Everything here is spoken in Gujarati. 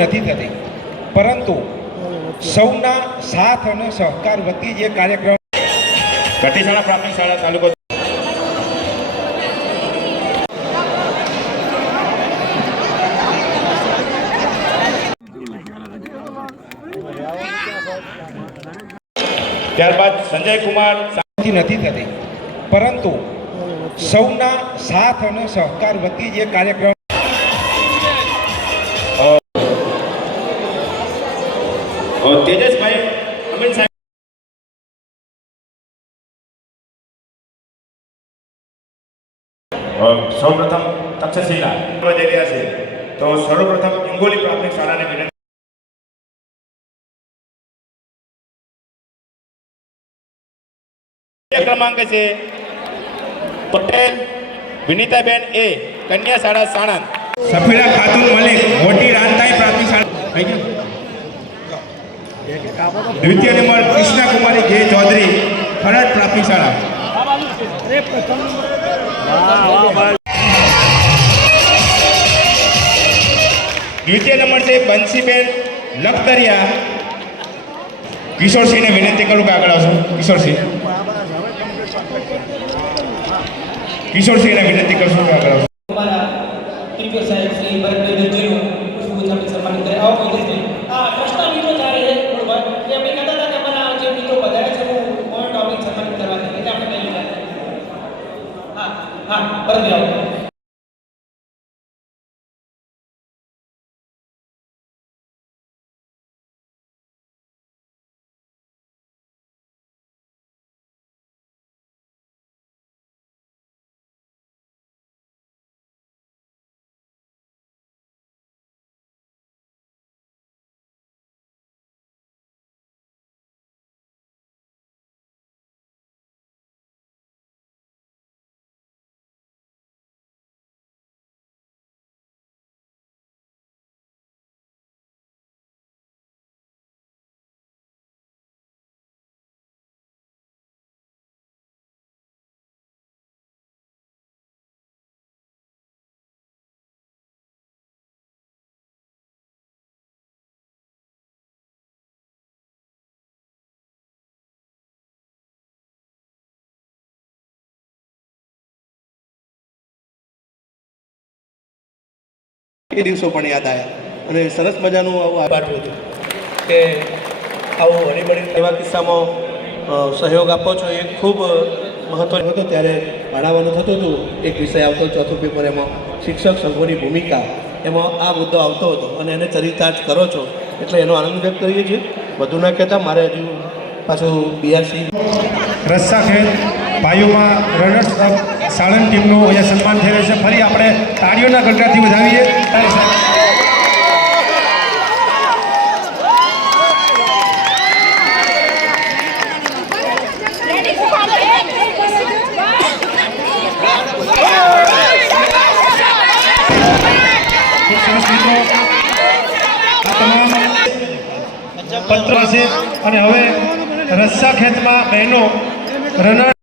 નક્કી નથી થતી, પરંતુ સૌના સાથ અને સહકાર વતી જે કાર્યક્રમ કટીશાળા પ્રાથમિક શાળા તાલુકો ત્યારબાદ સંજય કુમાર નથી થતી, પરંતુ સૌના સાથ અને સહકાર વતી જે કાર્યક્રમ તેજસભાઈ અમીન સાહેબ સૌપ્રથમ તક્ષશિલા જઈ રહ્યા છે, તો સર્વપ્રથમ હિંગોલી પ્રાથમિક શાળાને વિનંતી ક્રમાંક છે પટેલ વિનીતાબેન એ કન્યા શાળા સાણંદ, સફીરા ખાતુન મલિક મોટી રાનતાઈ પ્રાથમિક શાળા, દ્વિતીય નંબર કૃષ્ણા કુમારી જે ચૌધરી ખરડ પ્રાથમિક શાળા, દ્વિતીય નંબર છે બંસીબેન લખતરિયા. કિશોરસિંહને વિનંતી કરું કે આગળ આવશો. કિશોરસિંહને વિનંતી કરશું કે આગળ આવશો. અમારા ટીપીઓ સાહેબ શ્રી ભરતભાઈ દત્તજીનું પુષ્પગુચ્છાથી સન્માનિત કરે. આવો કીધું આ ટ્રસ્ટના મિત્રો ચાલે છે થોડું કે અમે કહેતા હતા કે અમારા જે મિત્રો વધારે છે હું પોઈન્ટ ઓફ સન્માનિત કરવા છે એટલે આપણે કહી દીધા. હા ભરતભાઈ આવો. એ દિવસો પણ યાદ આવ્યા અને સરસ મજાનું આવું આભારવું હતું કે આવું હળીમળી એવા કિસ્સામાં સહયોગ આપો છો એ ખૂબ મહત્ત્વનો હતો. ત્યારે ભણાવવાનું થતું હતું, એક વિષય આવતો ચોથું પેપર, એમાં શિક્ષક સંઘોની ભૂમિકા, એમાં આ મુદ્દો આવતો હતો અને એને ચરિતાર્થ કરો છો એટલે એનો આનંદ વ્યક્ત કરીએ છીએ. વધુ ના કહેતા મારે હજુ પાછું બીઆરસી રસ્સાખેલ ભાઈઓમાં રનર્સ અપ સાણંદ ટીમનું અહીંયા સન્માન થઈ રહ્યું છે. ફરી આપણે તાળીઓના ગણગણાથી વધાવીએ. પત્ર છે અને હવે રસ્સાખેતમાં બહેનો રનર